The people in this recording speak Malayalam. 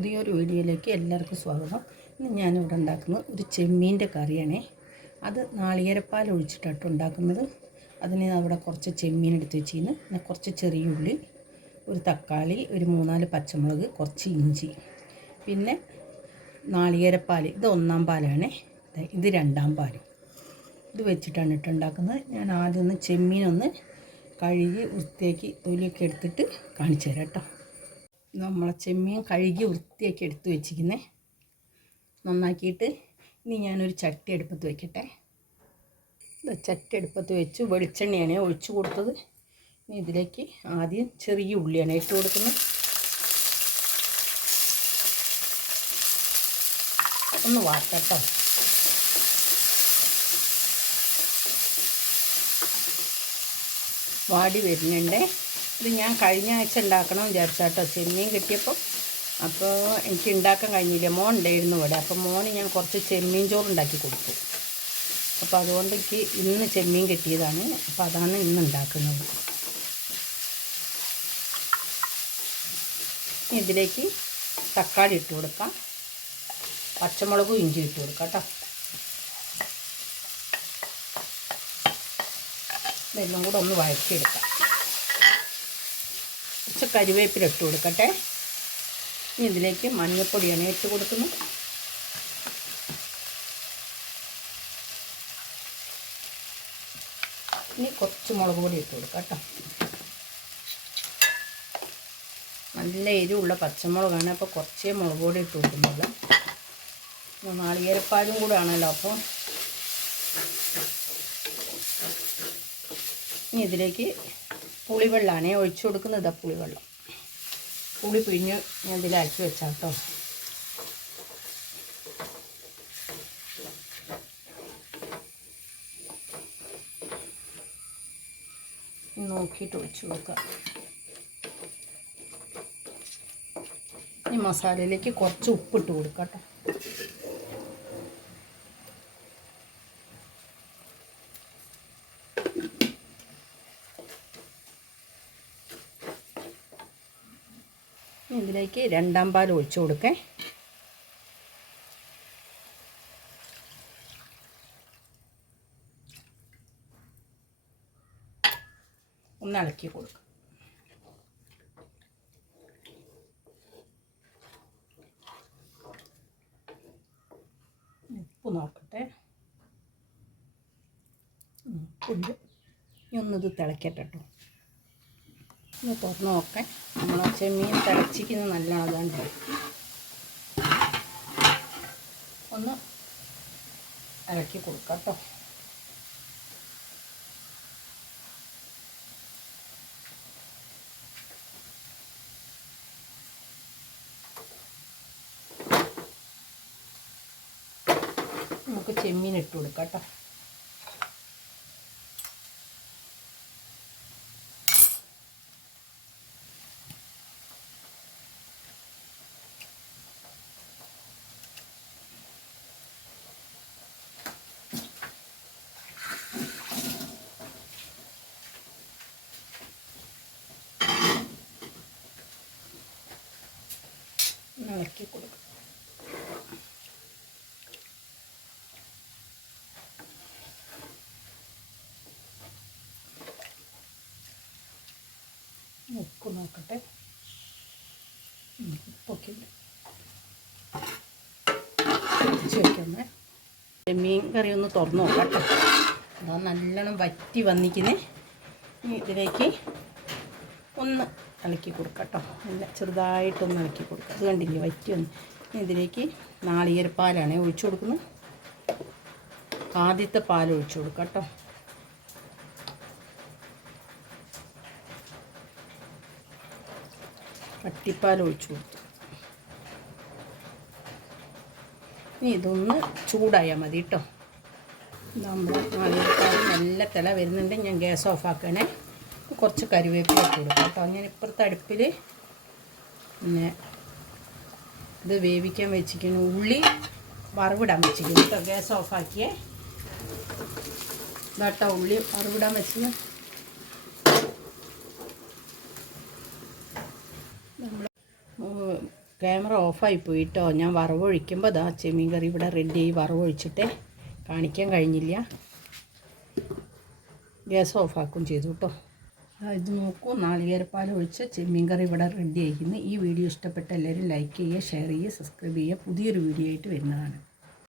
പുതിയൊരു വീഡിയോയിലേക്ക് എല്ലാവർക്കും സ്വാഗതം. ഇന്ന് ഞാനിവിടെ ഉണ്ടാക്കുന്നത് ഒരു ചെമ്മീന്റെ കറിയാണേ. അത് നാളികേരപ്പാൽ ഒഴിച്ചിട്ടാണ് ഉണ്ടാക്കുന്നത്. അതിന് അവിടെ കുറച്ച് ചെമ്മീൻ എടുത്ത് വെച്ചിരുന്നു പിന്നെ കുറച്ച് ചെറിയ ഉള്ളി ഒരു തക്കാളി ഒരു മൂന്നാൽ പച്ചമുളക് കുറച്ച് ഇഞ്ചി. പിന്നെ നാളികേരപ്പാൽ ഇത് ഒന്നാം പാലാണേ. ഇത് രണ്ടാം പാൽ ഇത് വെച്ചിട്ടാണ് ഇട്ട് ഉണ്ടാക്കുന്നത്. ഞാൻ ആദ്യം ഒന്ന് ചെമ്മീനൊന്ന് കഴുകി വൃത്തിയാക്കി തൊലിയൊക്കെ എടുത്തിട്ട് കാണിച്ചു തരാം കേട്ടോ. നമ്മളെ ചെമ്മീൻ കഴുകി വൃത്തിയാക്കി എടുത്ത് വെച്ചിരിക്കുന്നേ. നന്നാക്കിയിട്ട് ഇനി ഞാനൊരു ചട്ടി അടുപ്പത്ത് വയ്ക്കട്ടെ ചട്ടി അടുപ്പത്ത് വെച്ച് വെളിച്ചെണ്ണയാണ് ഒഴിച്ചു കൊടുത്തത്. ഇനി ഇതിലേക്ക് ആദ്യം ചെറിയ ഉള്ളിയാണ് ഇട്ട് കൊടുക്കുന്നത്. ഒന്ന് വാട്ടട്ടോ. വാടി വരുന്നുണ്ട്. ഇത് ഞാൻ കഴിഞ്ഞ ആഴ്ച ഉണ്ടാക്കണം വിചാരിച്ചാട്ടോ ചെമ്മീൻ കിട്ടിയപ്പോൾ അപ്പോൾ എനിക്ക് ഉണ്ടാക്കാൻ കഴിഞ്ഞില്ല. മോൻ ഉണ്ടായിരുന്നു ഇവിടെ. അപ്പോൾ മോന് ഞാൻ കുറച്ച് ചെമ്മീൻ ചോറ് ഉണ്ടാക്കി കൊടുത്തു. അപ്പോൾ അതുകൊണ്ട് എനിക്ക് ഇന്ന് ചെമ്മീൻ കിട്ടിയതാണ്. അപ്പോൾ അതാണ് ഇന്ന് ഉണ്ടാക്കുന്നത്. ഇതിലേക്ക് തക്കാളി ഇട്ട് കൊടുക്കാം. പച്ചമുളകും ഇഞ്ചി ഇട്ട് കൊടുക്കാം കേട്ടോ. ഇതെല്ലാം കൂടെ ഒന്ന് വഴറ്റിയെടുക്കാം. കരിവേപ്പില ഇട്ട് കൊടുക്കട്ടെ. ഇനി ഇതിലേക്ക് മഞ്ഞൾപ്പൊടിയാണ് ഇട്ട് കൊടുക്കുന്നത്. ഇനി കുറച്ച് മുളക് പൊടി ഇട്ട് കൊടുക്കാം കേട്ടോ. നല്ല എരിവുള്ള പച്ചമുളകാണ്. അപ്പോൾ കുറച്ചേ മുളക് പൊടി ഇട്ട് കൊടുക്കുന്നുള്ളൂ. നാളികേരപ്പാലും കൂടെ ആണല്ലോ അപ്പോൾ. ഇനി ഇതിലേക്ക് പുളിവെള്ളമാണ് ഒഴിച്ചു കൊടുക്കുന്നത് പുളിവെള്ളം. പുളി പിഴിഞ്ഞ് ഞാൻ ഇതിലാക്കി വെച്ചാൽ കേട്ടോ നോക്കിയിട്ട് ഒഴിച്ചു കൊടുക്കാം. ഈ മസാലയിലേക്ക് കുറച്ച് ഉപ്പിട്ട് കൊടുക്കാം കേട്ടോ. ഇതിലേക്ക് രണ്ടാം പാൽ ഒഴിച്ചു കൊടുക്കേ. ഒന്ന് ഇളക്കി കൊടുക്കും. ഉപ്പ് നോക്കട്ടെ. ഉപ്പുണ്ട് ഇനി ഒന്നിത് തിളക്കട്ടെ കേട്ടോ ഒന്ന് തുറന്ന് നോക്കാൻ നമ്മൾ ചെമ്മീൻ തിളച്ചിക്കുന്നത് നല്ലതാണ് ഒന്ന് ഇളക്കി കൊടുക്കാം കേട്ടോ. നമുക്ക് ചെമ്മീൻ ഇട്ട് കൊടുക്കാം കേട്ടോ. ഇളക്കി കൊടുക്കും ഉപ്പ് നോക്കട്ടെ. ഉപ്പൊക്കെ മീൻ കറി ഒന്ന് തുറന്ന് നോക്കട്ടെ കേട്ടോ. അതാ നല്ലോണം വറ്റി വന്നിക്കുന്നേ ഇതിലേക്ക് ഒന്ന് ഇളക്കി കൊടുക്കാം കേട്ടോ. നല്ല ചെറുതായിട്ടൊന്ന് ഇളക്കി കൊടുക്കുക അത് കണ്ടില്ലേ വറ്റി വന്ന്. ഇനി ഇതിലേക്ക് നാളികേരപ്പാലാണ് ഒഴിച്ചു കൊടുക്കുന്നത്. ആദ്യത്തെ പാൽ ഒഴിച്ചു കൊടുക്കാം കേട്ടോ. കട്ടിപ്പാൽ ഒഴിച്ചു കൊടുത്തു. ഇനി ഇതൊന്ന് ചൂടായാൽ മതി കേട്ടോ. നമ്മൾ നല്ല തിള വരുന്നുണ്ട്. ഞാൻ ഗ്യാസ് ഓഫ് ആക്കണേ കുറച്ച് കരിവേപ്പില ഇട്ട് കൊടുക്കാം. കേട്ടോ ഞാൻ ഇപ്പുറത്തെ അടുപ്പിൽ പിന്നെ ഇത് വേവിക്കാൻ വെച്ചിരിക്കുന്നു ഉള്ളി വറവിടാൻ വെച്ചിരിക്കുന്നു. കേട്ടോ ഗ്യാസ് ഓഫാക്കിയേ ഇതാട്ടോ ഉള്ളി വറവിടാൻ വെച്ചത് ക്യാമറ ഓഫായി പോയിട്ടോ ഞാൻ വറവൊഴിക്കുമ്പോൾ അതാ ചെമ്മീൻ കറി ഇവിടെ റെഡി ആയി വറവൊഴിച്ചിട്ടേ കാണിക്കാൻ കഴിഞ്ഞില്ല. ഗ്യാസ് ഓഫാക്കും ചെയ്തു കേട്ടോ ഇത് നോക്കൂ നാളികേരപ്പാൽ ഒഴിച്ച് ചെമ്മീൻ കറി ഇവിടെ റെഡി ആയിരിക്കുന്നു ഈ വീഡിയോ ഇഷ്ടപ്പെട്ട എല്ലാവരും ലൈക്ക് ചെയ്യുക ഷെയർ ചെയ്യുക സബ്സ്ക്രൈബ് ചെയ്യുക. പുതിയൊരു വീഡിയോ ആയിട്ട് വരുന്നതാണ്.